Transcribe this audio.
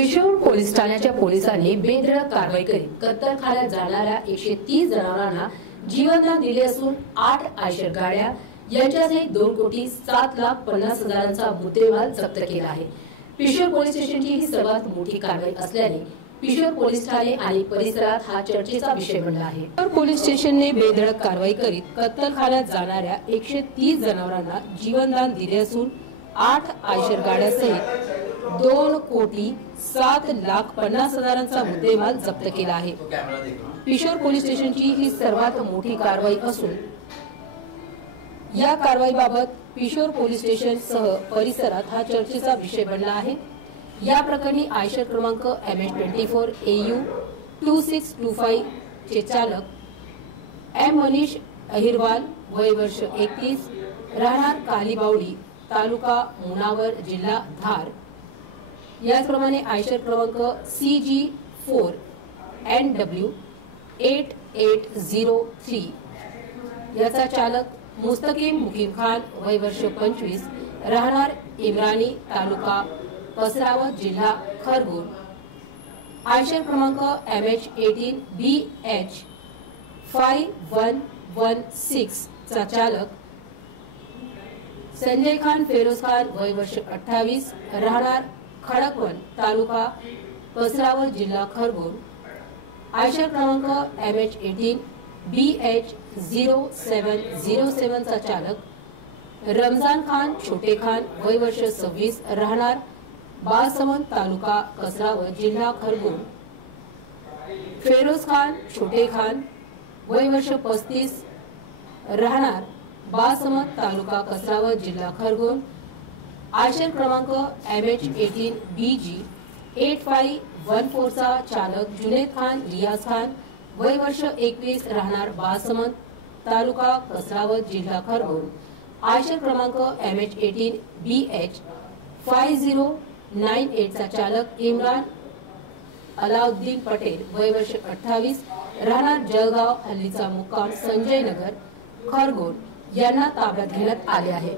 Kishore police ठाण्याच्या पोलिसांनी बेधडक कारवाई करीत कत्तलखान्यात जाणाऱ्या एकशे तीस जनावरांना जीवनदान दिले असून आठ आयशर गाड्या यांच्यासहित दोन कोटी सात लाख पन्नास हजारांचा मुद्देमाल जप्त केला आहे. पिशोर पोलीस स्टेशनची ही सर्वात मोठी कारवाई असल्याने पिशोर पोलीस ठाणे आणि परिसरात हा चर्चेचा विषय बनला आहे. पिशोर पोलीस स्टेशनने बेधडक कारवाई करीत कत्तलखान्यात जाणाऱ्या एकशे तीस जनावरांना जीवनदान दिले असून आठ आयशर गाड्यासहित दोन कोटी सात लाख पन्नास हजारांचा मुद्देमाल जप्त केला आहे. किशोर पोलीस स्टेशनची ही सर्वात मोठी कारवाई असून या कारवाईबाबत पिशोर पोलीस स्टेशन सह परिसरात हा चर्चेचा विषय बनला आहे. या प्रकरणी आयशर क्रमांक M H twenty four A U two six two five चे चालक एम मनीष अहिरवाल वय वर्ष एकतीस राहणार कालीबावडी तालुका मुनावर जिल्हा धार याचप्रमाणे आयशर क्रमांक C G four N W eight eight zero three याचा चालक मुस्तकीम मुकीम खान वय वर्ष पंचवीस राहणार इम्राणी तालुका पसरावत जिल्हा खरगोन. आयशर क्रमांक M H eighteen B H five one one सिक्सचा चालक संजय खान फेरोज खान वय वर्ष अठ्ठावीस राहणार खडकवन तालुका कसरावत जिल्हा खरगोन. आयशर क्रमांक M H eighteen B H zero seven zero सेवनचा चालक. रमजान खान छोटे खान वय वर्ष सव्वीस राहणार बाळसमंद तालुका कसरावत जिल्हा खरगोन. फेरोज खान छोटे खान वय वर्ष पस्तीस राहणार बासमत तालुका कसरावत जिल्हा खरगोन. आरक्षण क्रमांक M H eighteen B G eight five one फोरचा चालक जुनेद खान रियाज खान वय वर्ष एकवीस राहणार बासमंत तालुका कसरावत जिल्हा खरगोन. आरक्षण क्रमांक M H eighteen B H five zero nine एटचा चालक इम्रान अलाउद्दीन पटेल वय वर्ष अठ्ठावीस राहणार जळगाव हल्लीचा मुक्काम संजय नगर खरगोन. यांना ताब्यात घेण्यात आले आहे.